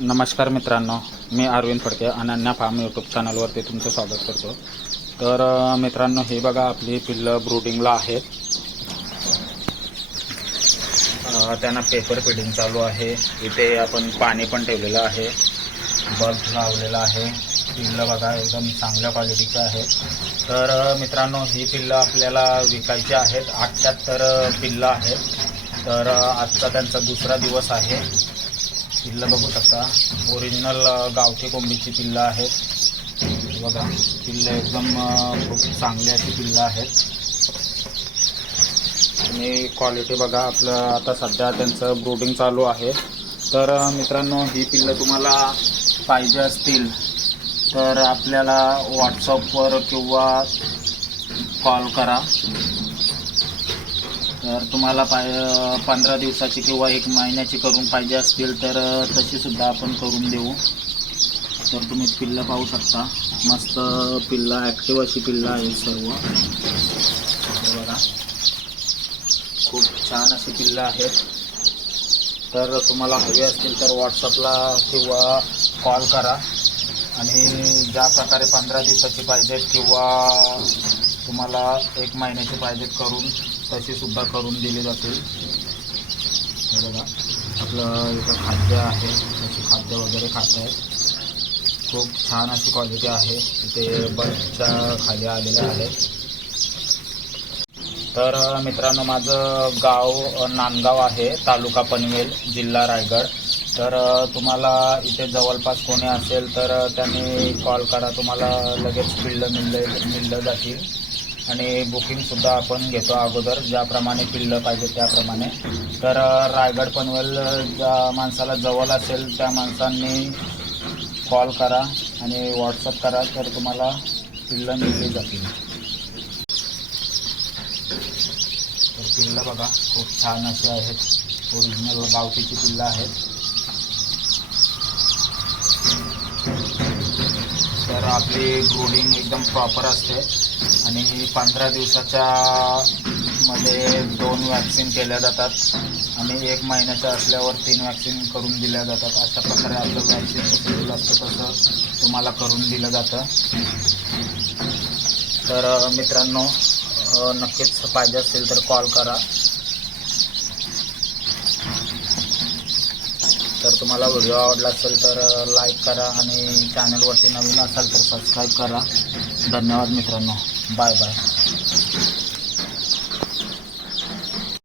नमस्कार मित्रांनो मी अरविंद फडके अनन्या फार्म यूट्यूब चॅनलवरती तुमचं स्वागत करतो. तर मित्रांनो हे बघा आपली पिल्लं ब्रुडिंगला आहेत. त्यांना पेपर फिडिंग चालू आहे. इथे आपण पाणी पण ठेवलेलं आहे. बल्ब लावलेला आहे. पिल्लं बघा एकदम चांगल्या क्वालिटीचं आहे. तर मित्रांनो ही पिल्लं आपल्याला विकायची आहेत. अठ्ठ्याहत्तर पिल्लं आहेत. तर आजचा त्यांचा दुसरा दिवस आहे. पिल्लं बघू शकता. ओरिजिनल गावठी कोंबडीची पिल्लं आहेत बघा पिल्लं एकदम खूप चांगली अशी पिल्लं आहेत. आणि क्वालिटी बघा आपलं आता सध्या त्यांचं ब्रूडिंग चालू आहे. तर मित्रांनो ही पिल्लं तुम्हाला पाहिजे असतील तर आपल्याला व्हॉट्सअपवर किंवा कॉल करा. तर तुम्हाला पाय पंधरा दिवसाची किंवा एक महिन्याची करून पाहिजे असतील तर तशीसुद्धा आपण करून देऊ. तर तुम्ही पिल्लं पाहू शकता. मस्त पिल्लं ॲक्टिव्ह अशी पिल्लं आहे सर्व. बघा. खूप छान अशी पिल्लं आहेत. तर तुम्हाला हवे असतील तर व्हॉट्सअपला किंवा कॉल करा. आणि ज्या प्रकारे पंधरा दिवसाची पाहिजेत किंवा तुम्हाला एक महिन्याची पाहिजेत करून तसे सुद्धा करून दिली जातील बघा आपलं इथं खाद्य आहे. त्याचे खाद्य वगैरे खात आहेत खूप छान अशी क्वालिटी आहे. इथे बसच्या खाली आलेलं आहे. तर मित्रांनो माझं गाव नांदगाव आहे तालुका पनवेल जिल्हा रायगड. तर तुम्हाला इथे जवळपास कोणी असेल तर त्यांनी कॉल करा. तुम्हाला लगेच मिळलं मिळलं मिळलं जातील. आणि बुकिंगसुद्धा आपण घेतो अगोदर. ज्याप्रमाणे पिल्लं पाहिजे त्याप्रमाणे. तर रायगड पनवेल ज्या माणसाला जवळ असेल त्या माणसांनी कॉल करा आणि व्हॉट्सअप करा तर तुम्हाला पिल्लं मिळली जातील. तर पिल्लं बघा खूप छान असे आहेत. ओरिजिनल गावठीची पिल्लं आहेत. आपली ग्रोडिंग एकदम प्रॉपर असते. आणि पंधरा दिवसाच्या मध्ये दोन वॅक्सिन केल्या जातात. आणि एक महिन्याच्या असल्यावर तीन वॅक्सिन करून दिल्या जातात. अशा प्रकारे आपलं वॅक्सिनचं शेड्यूल असतं तसं तुम्हाला करून दिलं जातं. तर मित्रांनो नक्कीच पाहिजे असेल तर कॉल करा. तर तुम्हाला व्हिडिओ आवडला असेल तर लाईक करा आणि चॅनलवरती नवीन असाल तर सबस्क्राईब करा. धन्यवाद मित्रांनो. Bye bye